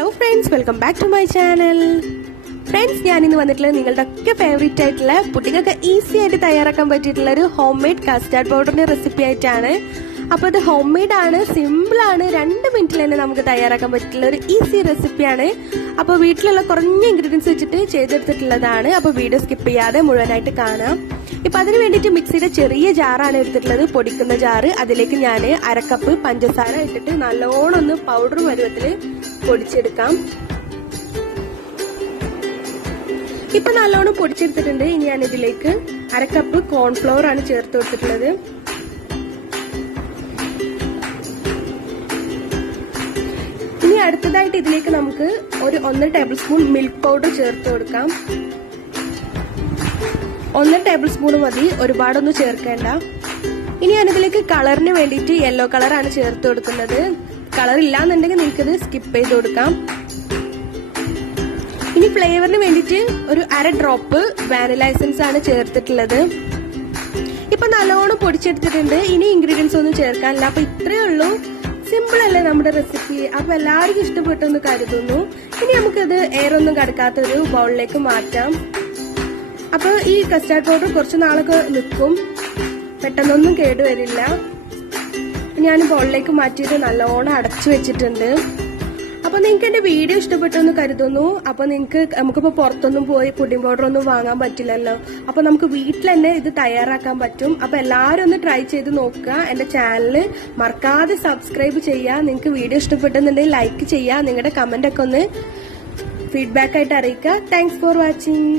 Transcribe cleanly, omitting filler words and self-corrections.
Hello friends, welcome back to my channel. Friends, ഞാൻ ഇന്ന് വന്നിട്ടുള്ളത് നിങ്ങളുടെ ഒക്കെ ഫേവറേറ്റ് ആയിട്ടുള്ള കുട്ടികൾക്ക് ഈസി ആയിട്ട് തയ്യാറാക്കാൻ പറ്റിയിട്ടുള്ള ഒരു ഹോം മെയ്ഡ് കസ്റ്റാർഡ് പൗഡറിന്റെ റെസിപ്പി ആയിട്ടാണ്. അപ്പോൾ ഇത് ഹോം മെയ്ഡ് ആണ്, സിമ്പിൾ ആണ്, 2 മിനിറ്റിൽ തന്നെ നമുക്ക് തയ്യാറാക്കാൻ പറ്റിയിട്ടുള്ള ഒരു ഈസി റെസിപ്പിയാണ്. അപ്പോൾ വീട്ടിലുള്ള കുറഞ്ഞ ഇൻഗ്രീഡിയൻസ് വെച്ചിട്ട് ചെയ്തെടുത്തിട്ടുള്ളതാണ്. അപ്പോൾ വീഡിയോ സ്കിപ്പ് ചെയ്യാതെ മുഴുവനായിട്ട് കാണാം. ഇപ്പൊ അതിന് വേണ്ടിയിട്ട് മിക്സിയുടെ ചെറിയ ജാറാണ് എടുത്തിട്ടുള്ളത്, പൊടിക്കുന്ന ജാറ്. അതിലേക്ക് ഞാൻ 1/2 കപ്പ് പഞ്ചസാര ഇട്ടിട്ട് നല്ലോണം ഒന്ന് പൗഡർ പരുവത്തില് പൊടിച്ചെടുക്കാം. ഇപ്പൊ നല്ലോണം പൊടിച്ചെടുത്തിട്ടുണ്ട്. ഇനി ഞാൻ ഇതിലേക്ക് 1/2 കപ്പ് കോൺഫ്ലവർ ആണ് ചേർത്ത് കൊടുത്തിട്ടുള്ളത്. ഇനി അടുത്തതായിട്ട് ഇതിലേക്ക് നമുക്ക് ഒരു 1 ടേബിൾ സ്പൂൺ മിൽക്ക് പൗഡർ ചേർത്ത് കൊടുക്കാം. 1 ടേബിൾ സ്പൂൺ മതി, ഒരുപാടൊന്നും ചേർക്കേണ്ട. ഇനി ഞാനിതിലേക്ക് കളറിന് വേണ്ടിയിട്ട് യെല്ലോ കളറാണ് ചേർത്ത് കൊടുക്കുന്നത്. കളർ ഇല്ലാന്നുണ്ടെങ്കിൽ നിങ്ങൾക്കിത് സ്കിപ്പ് ചെയ്ത് കൊടുക്കാം. ഇനി ഫ്ലേവറിന് വേണ്ടിയിട്ട് ഒരു 1/2 ഡ്രോപ്പ് വാനില എസൻസ് ആണ് ചേർത്തിട്ടുള്ളത്. ഇപ്പൊ നല്ലോണം പൊടിച്ചെടുത്തിട്ടുണ്ട്. ഇനി ഇൻഗ്രീഡിയൻസ് ഒന്നും ചേർക്കാനില്ല. അപ്പൊ ഇത്രയേ ഉള്ളൂ. സിമ്പിൾ അല്ലേ നമ്മുടെ റെസിപ്പി? അപ്പൊ എല്ലാവർക്കും ഇഷ്ടപ്പെട്ടെന്ന് കരുതുന്നു. ഇനി നമുക്കിത് എയറൊന്നും കടക്കാത്ത ഒരു ബൗളിലേക്ക് മാറ്റാം. അപ്പൊ ഈ കസ്റ്റാർഡ് പൗഡർ കുറച്ച് നാളൊക്കെ നിൽക്കും, പെട്ടെന്നൊന്നും കേടുവരില്ല. ഞാൻ ബൗളിലേക്ക് മാറ്റിയിട്ട് നല്ലോണം അടച്ചു വെച്ചിട്ടുണ്ട്. അപ്പൊ നിങ്ങൾക്ക് എന്റെ വീഡിയോ ഇഷ്ടപ്പെട്ടെന്ന് കരുതുന്നു. അപ്പൊ നമുക്കിപ്പോ പുറത്തൊന്നും പോയി പുഡിംഗ് പൗഡർ ഒന്നും വാങ്ങാൻ പറ്റില്ലല്ലോ. അപ്പൊ നമുക്ക് വീട്ടിൽ തന്നെ ഇത് തയ്യാറാക്കാൻ പറ്റും. അപ്പൊ എല്ലാവരും ഒന്ന് ട്രൈ ചെയ്ത് നോക്കുക. എന്റെ ചാനല് മറക്കാതെ സബ്സ്ക്രൈബ് ചെയ്യുക. നിങ്ങൾക്ക് വീഡിയോ ഇഷ്ടപ്പെട്ടെന്നുണ്ടെങ്കിൽ ലൈക്ക് ചെയ്യുക. നിങ്ങളുടെ കമന്റ് ഒക്കെ ഒന്ന് ഫീഡ്ബാക്ക് ആയിട്ട് അറിയിക്കുക. Thanks for watching.